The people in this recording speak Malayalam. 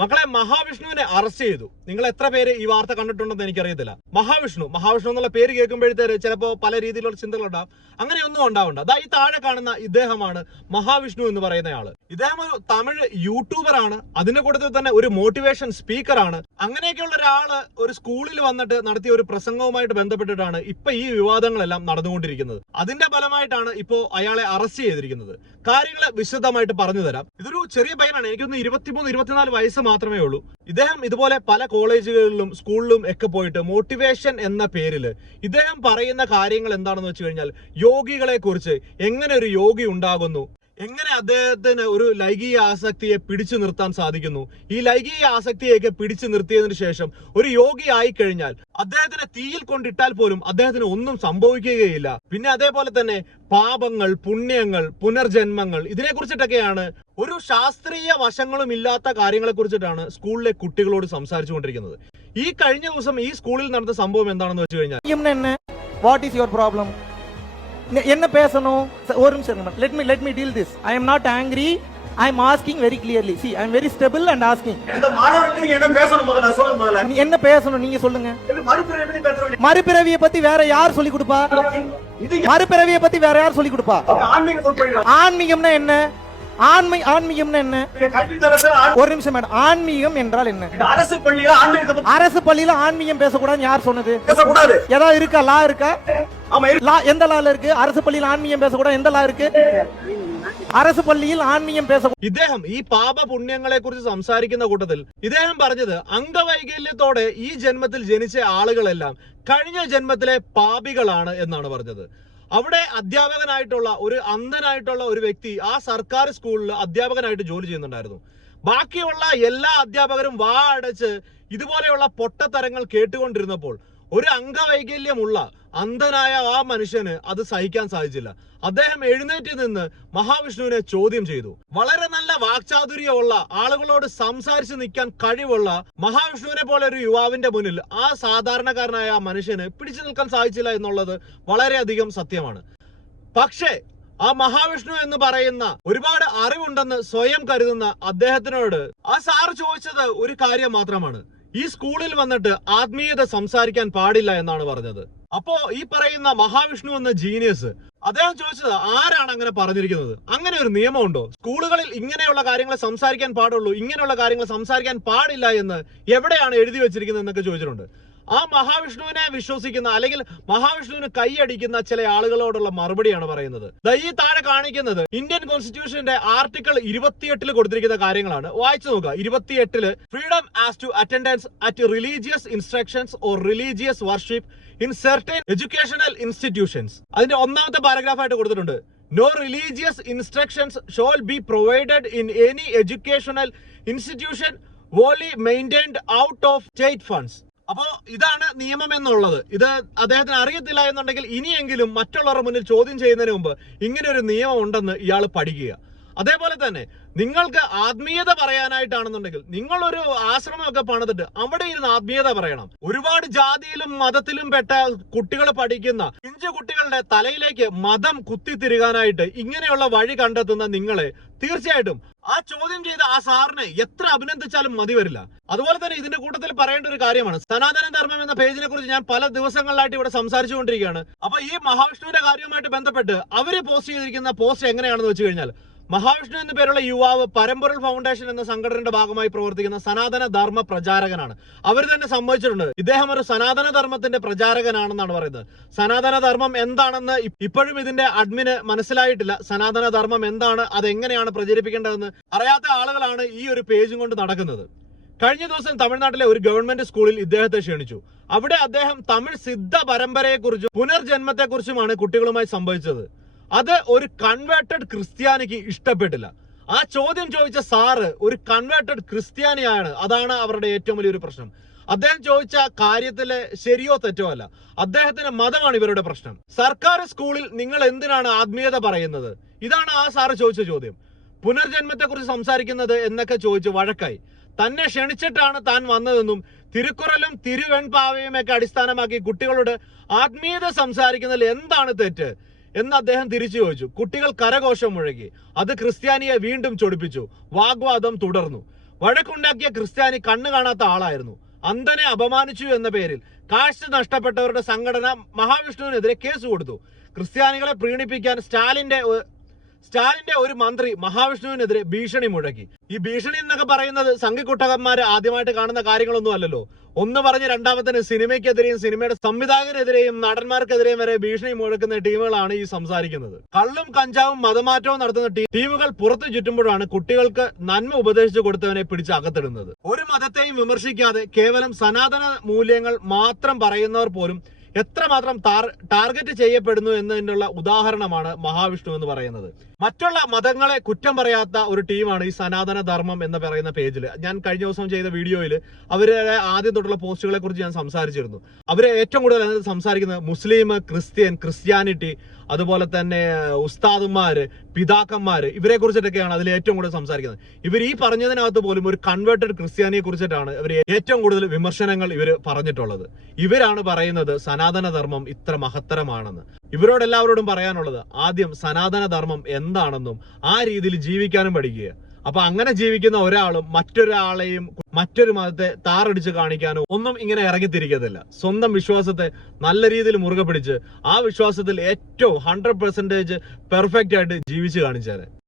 മക്കളെ മഹാവിഷ്ണുവിനെ അറസ്റ്റ് ചെയ്തു. നിങ്ങൾ എത്ര പേര് ഈ വാർത്ത കണ്ടിട്ടുണ്ടെന്ന് എനിക്കറിയത്തില്ല. മഹാവിഷ്ണു മഹാവിഷ്ണു എന്നുള്ള പേര് കേൾക്കുമ്പോഴത്തേക്ക് ചിലപ്പോൾ പല രീതിയിലുള്ള ചിന്തകൾ ചിന്തകളുണ്ടാവും. അങ്ങനെയൊന്നും ഉണ്ടാവണ്ട. അതാ ഈ താഴെ കാണുന്ന ഇദ്ദേഹമാണ് മഹാവിഷ്ണു എന്ന് പറയുന്ന ആൾ. ഇദ്ദേഹം ഒരു തമിഴ് യൂട്യൂബർ ആണ്. അതിനെ കൂട്ടത്തിൽ തന്നെ ഒരു മോട്ടിവേഷൻ സ്പീക്കറാണ് അങ്ങനെയൊക്കെയുള്ള ഒരാൾ ഒരു സ്കൂളിൽ വന്നിട്ട് നടത്തിയ ഒരു പ്രസംഗവുമായിട്ട് ബന്ധപ്പെട്ടിട്ടാണ് ഇപ്പൊ ഈ വിവാദങ്ങളെല്ലാം നടന്നുകൊണ്ടിരിക്കുന്നത്. അതിന്റെ ഫലമായിട്ടാണ് ഇപ്പോ അയാളെ അറസ്റ്റ് ചെയ്തിരിക്കുന്നത്. കാര്യങ്ങൾ വിശദമായിട്ട് പറഞ്ഞു തരാം. ഇതൊരു ചെറിയ പയ്യനാണ് എനിക്കൊന്ന് ഇരുപത്തിമൂന്ന് ഇരുപത്തിനാല് വയസ്സ് മാത്രമേ ഉള്ളൂ. ഇദ്ദേഹം ഇതുപോലെ പല കോളേജുകളിലും സ്കൂളിലും ഒക്കെ പോയിട്ട് മോട്ടിവേഷൻ എന്ന പേരിൽ ഇദ്ദേഹം പറയുന്ന കാര്യങ്ങൾ എന്താണെന്ന് വെച്ച് കഴിഞ്ഞാൽ യോഗികളെ കുറിച്ച് എങ്ങനെ ഒരു യോഗി ഉണ്ടാകുന്നു എങ്ങനെ അദ്ദേഹത്തിന് ഒരു ലൈംഗിക ആസക്തിയെ പിടിച്ചു നിർത്താൻ സാധിക്കുന്നു? ഈ ലൈംഗിക ആസക്തിയൊക്കെ പിടിച്ചു നിർത്തിയതിനു ശേഷം ഒരു യോഗി ആയി കഴിഞ്ഞാൽ അദ്ദേഹത്തിനെ തീയിൽ കൊണ്ടിട്ടാൽ പോലും അദ്ദേഹത്തിന് ഒന്നും സംഭവിക്കുകയില്ല. പിന്നെ അതേപോലെ തന്നെ പാപങ്ങൾ പുണ്യങ്ങൾ പുനർജന്മങ്ങൾ ഇതിനെ കുറിച്ചിട്ടൊക്കെയാണ് ഒരു ശാസ്ത്രീയ വശങ്ങളും ഇല്ലാത്ത കാര്യങ്ങളെ കുറിച്ചിട്ടാണ് സ്കൂളിലെ കുട്ടികളോട് സംസാരിച്ചുകൊണ്ടിരിക്കുന്നത്. ഈ കഴിഞ്ഞ ദിവസം ഈ സ്കൂളിൽ നടന്ന സംഭവം എന്താണെന്ന് വെച്ച് കഴിഞ്ഞാൽ വാട്ട് ഈസ് യുവർ പ്രോബ്ലം என்ன பேசணும்? ஒரு நிமிஷம் let me let me deal this I am not angry I am asking very clearly see I am very stable and asking என்ன பேசணும் நீங்க சொல்லுங்க. மறுபிறவியை பத்தி வேற யார் சொல்லி கொடுப்பா? மறுபிறவியை பத்தி வேற யார் சொல்லி கொடுப்பா? ஆன்மீகம்னா என்ன? ஆன்மை ஆன்மீகம்னா என்ன ஒரு நிமிஷம் மேடம் ஆன்மீகம் என்றால் என்ன அரசு பள்ளியில ஆன்மீகத்தை அரசு பள்ளியில ஆன்மீகம் பேசக்கூடாதுன்னு யார் சொன்னது பேசக்கூடாது ஏதாவது இருக்கா லா இருக்கா ஆமா லா எந்த லால இருக்கு அரசு பள்ளியில் ஆன்மீகம் பேசக்கூடாது எந்த லா இருக்கு அரசு பள்ளியில் ஆன்மீகம் பேச ഇദ്ദേഹം ഈ പാപ പുണ്യങ്ങളെ കുറിച്ച് സംസാരിക്കുന്ന കൂട്ടത്തിൽ ഇദ്ദേഹം പറഞ്ഞത് അംഗവൈകല്യത്തോടെ ഈ ജന്മത്തിൽ ജനിച്ച ആളുകളെല്ലാം കഴിഞ്ഞ ജന്മത്തിലെ പാപികളാണ് എന്നാണ് പറഞ്ഞത് അവിടെ അധ്യാപകനായിട്ടുള്ള ഒരു അന്ധനായിട്ടുള്ള ഒരു വ്യക്തി ആ സർക്കാർ സ്കൂളിൽ അധ്യാപകനായിട്ട് ജോലി ചെയ്യുന്നുണ്ടായിരുന്നു. ബാക്കിയുള്ള എല്ലാ അധ്യാപകരും വാ അടച്ച് ഇതുപോലെയുള്ള പൊട്ടത്തരങ്ങൾ കേട്ടുകൊണ്ടിരുന്നപ്പോൾ ഒരു അംഗവൈകല്യമുള്ള അന്ധനായ ആ മനുഷ്യന് അത് സഹിക്കാൻ സാധിച്ചില്ല. അദ്ദേഹം എഴുന്നേറ്റ് നിന്ന് മഹാവിഷ്ണുവിനെ ചോദ്യം ചെയ്തു. വളരെ നല്ല വാക്ചാതുര്യമുള്ള ആളുകളോട് സംസാരിച്ച് നിൽക്കാൻ കഴിവുള്ള മഹാവിഷ്ണുവിനെ പോലെ ഒരു യുവാവിന്റെ മുന്നിൽ ആ സാധാരണക്കാരനായ ആ മനുഷ്യന് പിടിച്ചു നിൽക്കാൻ സാധിച്ചില്ല എന്നുള്ളത് വളരെയധികം സത്യമാണ്. പക്ഷേ ആ മഹാവിഷ്ണു എന്ന് പറയുന്ന ഒരുപാട് അറിവുണ്ടെന്ന് സ്വയം കരുതുന്ന അദ്ദേഹത്തിനോട് ആ സാറ് ചോദിച്ചത് ഒരു കാര്യം മാത്രമാണ്. ഈ സ്കൂളിൽ വന്നിട്ട് ആത്മീയത സംസാരിക്കാൻ പാടില്ല എന്നാണ് പറഞ്ഞത്. അപ്പോ ഈ പറയുന്ന മഹാവിഷ്ണു എന്ന ജീനിയസ് അദ്ദേഹം ചോദിച്ചത് ആരാണ് അങ്ങനെ പറഞ്ഞിരിക്കുന്നത്? അങ്ങനെ ഒരു നിയമമുണ്ടോ? സ്കൂളുകളിൽ ഇങ്ങനെയുള്ള കാര്യങ്ങൾ സംസാരിക്കാൻ പാടുള്ളൂ ഇങ്ങനെയുള്ള കാര്യങ്ങൾ സംസാരിക്കാൻ പാടില്ല എന്ന് എവിടെയാണ് എഴുതി വെച്ചിരിക്കുന്നത് എന്നൊക്കെ ചോദിച്ചിട്ടുണ്ട്. ആ മഹാവിഷ്ണുവിനെ വിശ്വസിക്കുന്ന അല്ലെങ്കിൽ മഹാവിഷ്ണുവിന് കൈയടിക്കുന്ന ചില ആളുകളോടുള്ള മറുപടിയാണ് പറയുന്നത്. ഈ താഴെ കാണിക്കുന്നത് ഇന്ത്യൻ കോൺസ്റ്റിറ്റ്യൂഷന്റെ ആർട്ടിക്കിൾ ഇരുപത്തിയെട്ടിൽ കൊടുത്തിരിക്കുന്ന കാര്യങ്ങളാണ്. വായിച്ചു നോക്കുക. ഇരുപത്തിയെട്ടിൽ freedom as to attendance at religious instructions or religious worship in certain educational institutions അതിന്റെ ഒന്നാമത്തെ പാരഗ്രാഫ് ആയിട്ട് കൊടുത്തിട്ടുണ്ട്. No religious instructions shall be provided in any educational institution wholly maintained out of state funds അപ്പോ ഇതാണ് നിയമം എന്നുള്ളത്. ഇത് അദ്ദേഹത്തിന് അറിയത്തില്ല എന്നുണ്ടെങ്കിൽ ഇനിയെങ്കിലും മറ്റുള്ളവരുടെ മുന്നിൽ ചോദ്യം ചെയ്യുന്നതിന് മുമ്പ് ഇങ്ങനെ ഒരു നിയമം ഉണ്ടെന്ന് ഇയാൾ പഠിക്കുക. അതേപോലെ തന്നെ നിങ്ങൾക്ക് ആത്മീയത പറയാനായിട്ടാണെന്നുണ്ടെങ്കിൽ നിങ്ങളൊരു ആശ്രമമൊക്കെ പണിതിട്ട് അവിടെ ഇരുന്ന് ആത്മീയത പറയണം. ഒരുപാട് ജാതിയിലും മതത്തിലും പെട്ട കുട്ടികൾ പഠിക്കുന്ന പിഞ്ചു കുട്ടികളുടെ തലയിലേക്ക് മതം കുത്തിത്തിരുകാനായിട്ട് ഇങ്ങനെയുള്ള വഴി കണ്ടെത്തുന്ന നിങ്ങളെ തീർച്ചയായിട്ടും ആ ചോദ്യം ചെയ്ത ആ സാറിനെ എത്ര അഭിനന്ദിച്ചാലും മതി വരില്ല. അതുപോലെ തന്നെ ഇതിന്റെ കൂട്ടത്തിൽ പറയേണ്ട ഒരു കാര്യമാണ്. സനാതന ധർമ്മം എന്ന പേജിനെ കുറിച്ച് ഞാൻ പല ദിവസങ്ങളിലായിട്ട് ഇവിടെ സംസാരിച്ചുകൊണ്ടിരിക്കുകയാണ്. അപ്പൊ ഈ മഹാവിഷ്ണുവിന്റെ കാര്യവുമായിട്ട് ബന്ധപ്പെട്ട് അവർ പോസ്റ്റ് ചെയ്തിരിക്കുന്ന പോസ്റ്റ് എങ്ങനെയാണെന്ന് വെച്ച് കഴിഞ്ഞാൽ മഹാവിഷ്ണു എന്ന പേരുള്ള യുവാവ് പരമ്പൊരൽ ഫൗണ്ടേഷൻ എന്ന സംഘടനയുടെ ഭാഗമായി പ്രവർത്തിക്കുന്ന സനാതന ധർമ്മ പ്രചാരകനാണ്. അവർ തന്നെ സംഭവിച്ചിട്ടുണ്ട് ഇദ്ദേഹം ഒരു സനാതന ധർമ്മത്തിന്റെ പ്രചാരകനാണെന്നാണ് പറയുന്നത്. സനാതന ധർമ്മം എന്താണെന്ന് ഇപ്പോഴും ഇതിന്റെ അഡ്മിന് മനസ്സിലായിട്ടില്ല. സനാതന ധർമ്മം എന്താണ് അത് എങ്ങനെയാണ് പ്രചരിപ്പിക്കേണ്ടതെന്ന് അറിയാത്ത ആളുകളാണ് ഈ ഒരു പേജും കൊണ്ട് നടക്കുന്നത്. കഴിഞ്ഞ ദിവസം തമിഴ്നാട്ടിലെ ഒരു ഗവൺമെന്റ് സ്കൂളിൽ ഇദ്ദേഹത്തെ ക്ഷണിച്ചു. അവിടെ അദ്ദേഹം തമിഴ് സിദ്ധ പരമ്പരയെക്കുറിച്ചും പുനർജന്മത്തെക്കുറിച്ചുമാണ് കുട്ടികളുമായി സംഭവിച്ചത്. അത് ഒരു കൺവേർട്ടഡ് ക്രിസ്ത്യാനിക്ക് ഇഷ്ടപ്പെട്ടില്ല. ആ ചോദ്യം ചോദിച്ച സാറ് ഒരു കൺവേർട്ടഡ് ക്രിസ്ത്യാനിയാണ്. അതാണ് അവരുടെ ഏറ്റവും വലിയൊരു പ്രശ്നം. അദ്ദേഹം ചോദിച്ച കാര്യത്തിലെ ശരിയോ തെറ്റോ അല്ല. അദ്ദേഹത്തിന്റെ മതമാണ് ഇവരുടെ പ്രശ്നം. സർക്കാർ സ്കൂളിൽ നിങ്ങൾ എന്തിനാണ് ആത്മീയത പറയുന്നത്? ഇതാണ് ആ സാറ് ചോദിച്ച ചോദ്യം. പുനർജന്മത്തെക്കുറിച്ച് സംസാരിക്കുന്നത് എന്നൊക്കെ ചോദിച്ച് വഴക്കായി. തന്നെ ക്ഷണിച്ചിട്ടാണ് താൻ വന്നതെന്നും തിരുക്കുറലും തിരുവെൺപാവയും ഒക്കെ അടിസ്ഥാനമാക്കി കുട്ടികളോട് ആത്മീയത സംസാരിക്കുന്നതിൽ എന്താണ് തെറ്റ്? എന്ന് അദ്ദേഹം തിരിച്ചു ചോദിച്ചു. കുട്ടികൾ കരഘോഷം മുഴക്കി അത് ക്രിസ്ത്യാനിയെ വീണ്ടും ചൊടിപ്പിച്ചു. വാഗ്വാദം തുടർന്നു. വഴക്കുണ്ടാക്കിയ ക്രിസ്ത്യാനി കണ്ണു കാണാത്ത ആളായിരുന്നു. അന്ധനെ അപമാനിച്ചു എന്ന പേരിൽ കാഴ്ച നഷ്ടപ്പെട്ടവരുടെ സംഘടന മഹാവിഷ്ണുവിനെതിരെ കേസ് കൊടുത്തു. ക്രിസ്ത്യാനികളെ പ്രീണിപ്പിക്കാൻ സ്റ്റാലിന്റെ സ്റ്റാലിന്റെ ഒരു മന്ത്രി മഹാവിഷ്ണുവിനെതിരെ ഭീഷണി മുഴക്കി. ഈ ഭീഷണി എന്നൊക്കെ പറയുന്നത് സംഘിക്കുട്ടകന്മാർ ആദ്യമായിട്ട് കാണുന്ന കാര്യങ്ങളൊന്നും അല്ലല്ലോ. ഒന്ന് പറഞ്ഞ് രണ്ടാമത്തിന് സിനിമയ്ക്കെതിരെയും സിനിമയുടെ സംവിധായകനെതിരെയും നടന്മാർക്കെതിരെയും വരെ ഭീഷണി മുഴക്കുന്ന ടീമുകളാണ് ഈ സംസാരിക്കുന്നത്. കള്ളും കഞ്ചാവും മതമാറ്റവും നടത്തുന്ന ടീമുകൾ പുറത്തു ചുറ്റുമ്പോഴാണ് കുട്ടികൾക്ക് നന്മ ഉപദേശിച്ചു കൊടുത്തവനെ പിടിച്ച് അകത്തിടുന്നത്. ഒരു മതത്തെയും വിമർശിക്കാതെ കേവലം സനാതന മൂല്യങ്ങൾ മാത്രം പറയുന്നവർ പോലും എത്രമാത്രം ടാർ- ടാർഗറ്റ് ചെയ്യപ്പെടുന്നു എന്നതിനുള്ള ഉദാഹരണമാണ് മഹാവിഷ്ണു എന്ന് പറയുന്നത്. മറ്റുള്ള മതങ്ങളെ കുറ്റം പറയാത്ത ഒരു ടീമാണ് ഈ സനാതന ധർമ്മം എന്ന് പറയുന്ന പേജിൽ ഞാൻ കഴിഞ്ഞ ദിവസം ചെയ്ത വീഡിയോയിൽ അവരുടെ ആദ്യം തൊട്ടുള്ള പോസ്റ്റുകളെ കുറിച്ച് ഞാൻ സംസാരിച്ചിരുന്നു. അവരെ ഏറ്റവും കൂടുതൽ അതിനകത്ത് സംസാരിക്കുന്നത് മുസ്ലിം ക്രിസ്ത്യൻ ക്രിസ്ത്യാനിറ്റി അതുപോലെ തന്നെ ഉസ്താദുമാര് പിതാക്കന്മാര് ഇവരെ കുറിച്ചിട്ടൊക്കെയാണ് അതിൽ ഏറ്റവും കൂടുതൽ സംസാരിക്കുന്നത്. ഇവർ ഈ പറഞ്ഞതിനകത്ത് പോലും ഒരു കൺവേർട്ടഡ് ക്രിസ്ത്യാനിയെ കുറിച്ചിട്ടാണ് ഇവർ ഏറ്റവും കൂടുതൽ വിമർശനങ്ങൾ ഇവർ പറഞ്ഞിട്ടുള്ളത്. ഇവരാണ് പറയുന്നത് സനാതന ധർമ്മം ഇത്ര മഹത്തരമാണെന്ന്. ഇവരോട് എല്ലാവരോടും പറയാനുള്ളത് ആദ്യം സനാതന ധർമ്മം എന്താണെന്നും ആ രീതിയിൽ ജീവിക്കാനും പഠിക്കുക. അപ്പൊ അങ്ങനെ ജീവിക്കുന്ന ഒരാളും മറ്റൊരാളെയും മറ്റൊരു മതത്തെ താറടിച്ച് കാണിക്കാനോ ഒന്നും ഇങ്ങനെ ഇറങ്ങിത്തിരിക്കത്തില്ല. സ്വന്തം വിശ്വാസത്തെ നല്ല രീതിയിൽ മുറുകെ പിടിച്ച് ആ വിശ്വാസത്തിൽ ഏറ്റവും ഹൺഡ്രഡ് പെർസെന്റേജ് പെർഫെക്റ്റ് ആയിട്ട് ജീവിച്ച് കാണിച്ചാൽ.